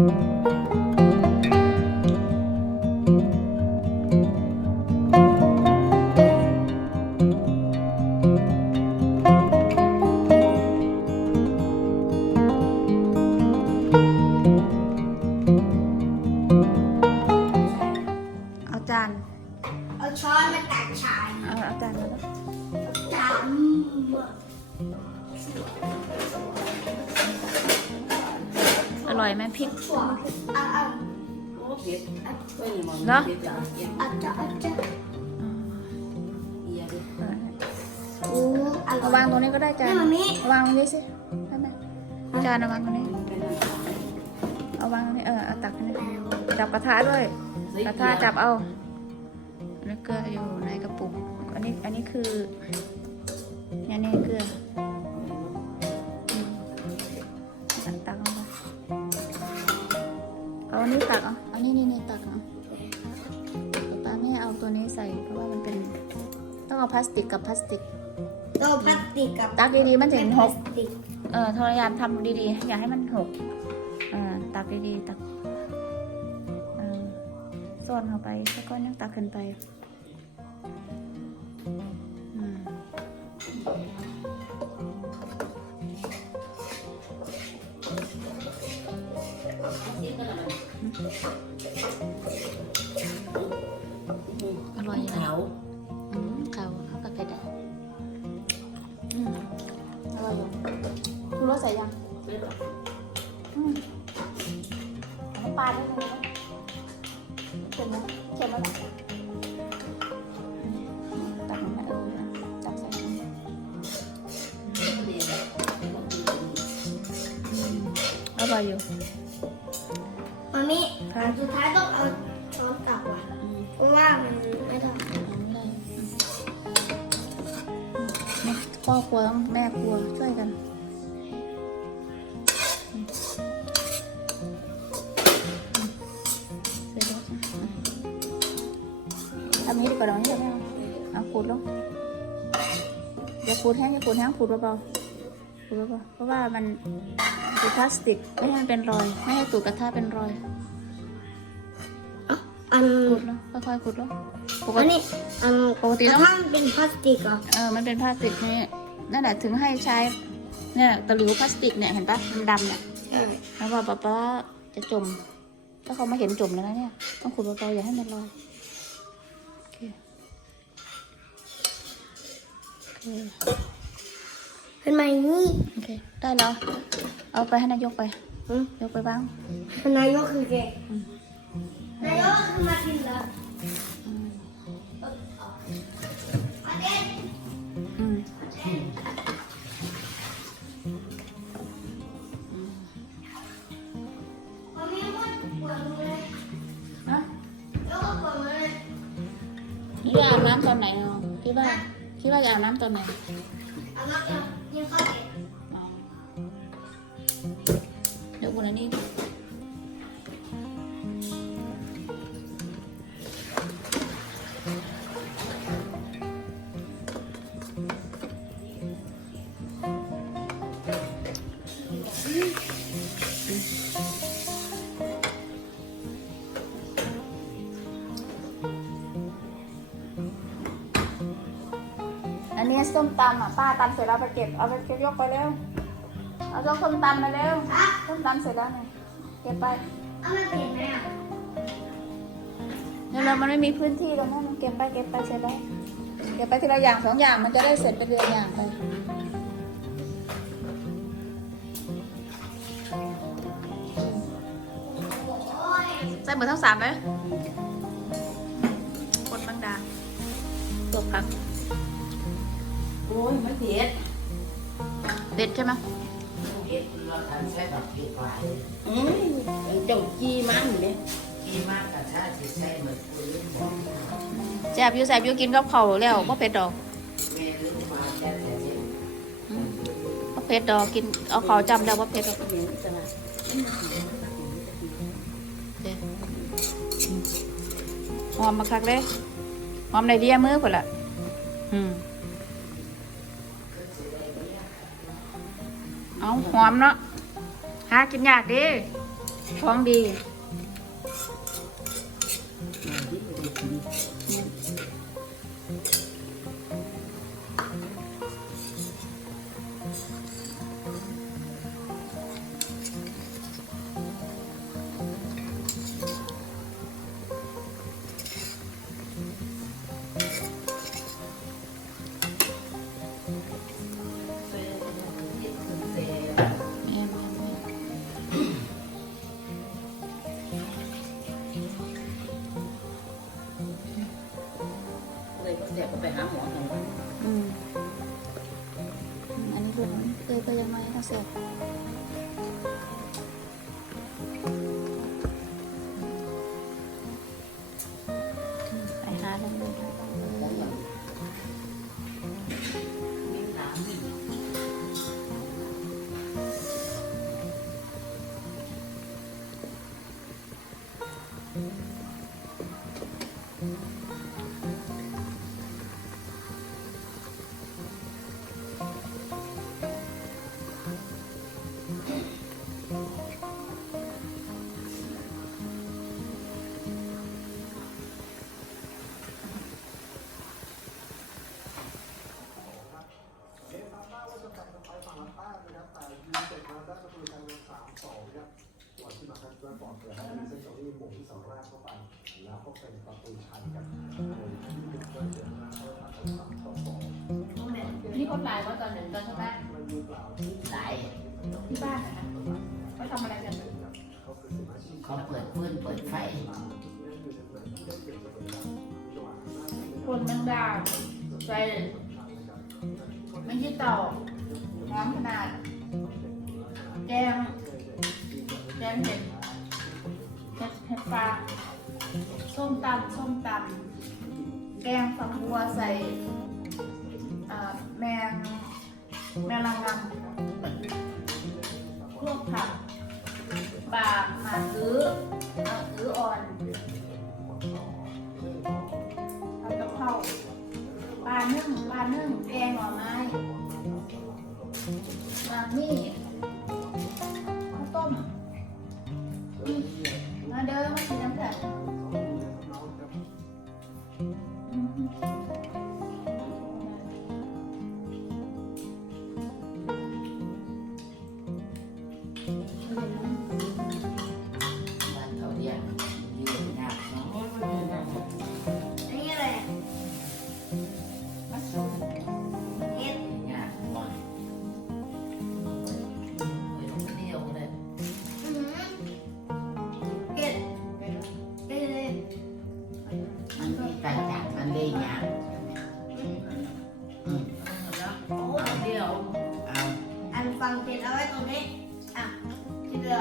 เอาจานเอาช้อนมาตักชาย เอาจาน อยไหมพริกถั่วอะอะโอ้เผ็ดเฮ้ยมันเหรอเผ็ดจังเผ็ดอาจจะอาจจะอืมเอียดิเออโอ้อร่เอาอวางตรงนี้ก็ได้จานนี่มันมีเอาวางตรงนี้สิได้ไหมจานเอาวางตรงนี้ เอาวางตรงนี้ เออเอาตักตรงนี้จับกระทะด้วย กระทะจับเอาอันนี้เกลืออยู่ในกระปุก อันนี้ อันนี้คืออันนี้าพลาสติกกับพลาสติกโตพลาสติกกับตักดีๆมันถึงพหลากสติกเออพยายามทำดีๆ อย่าให้มันหกเออตักดีๆตักเออซ่อนเข้าไปแล้วก็นั่งตักขึ้นไปอืม ปลาด้วยนะเค็มไหมเค็มแล้วเหรออืมตักน้ำมันเออตักใส่อืมอร่อยอยู่มามิครับอันสุดท้ายต้องเอาช้อนกลับว่ะอืมเพราะว่ามันไม่ได้เอาไม่ได้อืมแม่พ่อกลัวต้องแม่กลัวช่วยกันำนี้ดีกว่าเราไม่ใช่ไหมเอาเอาขูดลงอย่าขูดแห้งอย่าขูดแห้งขูดเบาๆขูดเบาๆเพราะว่ามันเป็นพลาสติกไม่ให้มันเป็นรอย ไม่ให้ตูดกระทะเป็นรอยอะอันขูดแล้วค่อยๆขูดแล้วปกอันตินี้อันปกติแต่ต้อง ถ้ามันเป็นพลาสติกเหรอเออ มันเป็นพลาสติกนี่นั่นแหละถึงให้ใช้ เนี่ยตะหลิวพลาสติกเนี่ยเห็นปะมันดำเนี่ยใช่แล้วว่าป๊าป๊าจะจม ถ้าเขามาเห็นจมแล้วนะเนี่ย ต้องขุดเบาๆอย่าให้มันลอย โอเคเป็นไงนี่โอเค ได้แล้ว เอาไปให้นายกไป อืมยกไปบ้าง นายกคือแกอืมนายกคือมากินเหรออืมมาเด็ดอืมมามีคนปวดมือเลยฮะ แล้วก็ปวดมือเลยพี่ว่าอาบน้ำตอนไหนเนาะพี่ว่า คิดว่าจะอาบน้ำตอนไหน อันนี้ส้มตำอะป้าตำเสร็จแล้วไปเก็บเอาไปเก็บยกไปเร็วเอายกส้มตำมาเร็วอะส้มตำเสร็จแล้วเนี่ยเก็บไปเอามาเปลี่ยนไหมอะเดี๋ยวเรามันไม่มีพื้นที่ตรงนั้นมันเก็บไปเก็บไปเสร็จแล้วเก็บไปทีละอย่างสองอย่างมันจะได้เสร็จเป็นเรียงอย่างไปใส่หมดทั้งสามไหมคนบางดาตัวผักโอ้ยมันเผ็ดเด็ดใช่ไหมเผ็ดเราทำใช้แบบเผ็ดหลายอืมเจ้าจี้มันเนี่ยจี้มันกับชาติใช้เหมือนปืนบอกแซ่บอยู่แซ่บอยู่กินกับเขาวแล้วก็เผ็ดดอกแม่ลืมมาแต่แต่เจ็บอืมก็เผ็ดดอกกินเอาเขาวจำได้ว่าเผ็ดดอกเหม็นจังอะเด็ดหอมมาคักเลยหอมในเดียมือพุ่นละอืม เอาหอมเนาะหากินยากดิของดี แสบก็ไปหาหมอหนูอืมอืมอันนี้ลูกเตยไปยังไม่เาเสร็จไปหาแล้วเลยค่ะ ก่อนเกิดให้มีเซนต์จอรี่หม่งที่เสาแรกเข้าไป แล้วก็เป็นประตูชัยครับโดยที่หนึ่งก็เกิดมาเข้ามาเป็นสามต่อสองนี่คนตายว่าตอนหนึ่งตอนชาวบ้านมันมีกล่ายที่บ้านนะคะเขาทำอะไรกันเขาเปิดฟืนเปิดไฟคนแมงดาใส่ไม่ใช่เต่าหอมขนาด แกงแกงเห็ด เห็ดเห็ดฟางส้มตำส้มตำแกงฝักบัวใส่อ่าแมงแมงลังลังลวกผักบาหมาซื้อหมาซื้ออ่อนทำกับข้าปลานึ่งปลานึ่งแกงหน่อไม้บาง ฟังเพลงเอาไว้ตรงนี้ อะที่เหลือ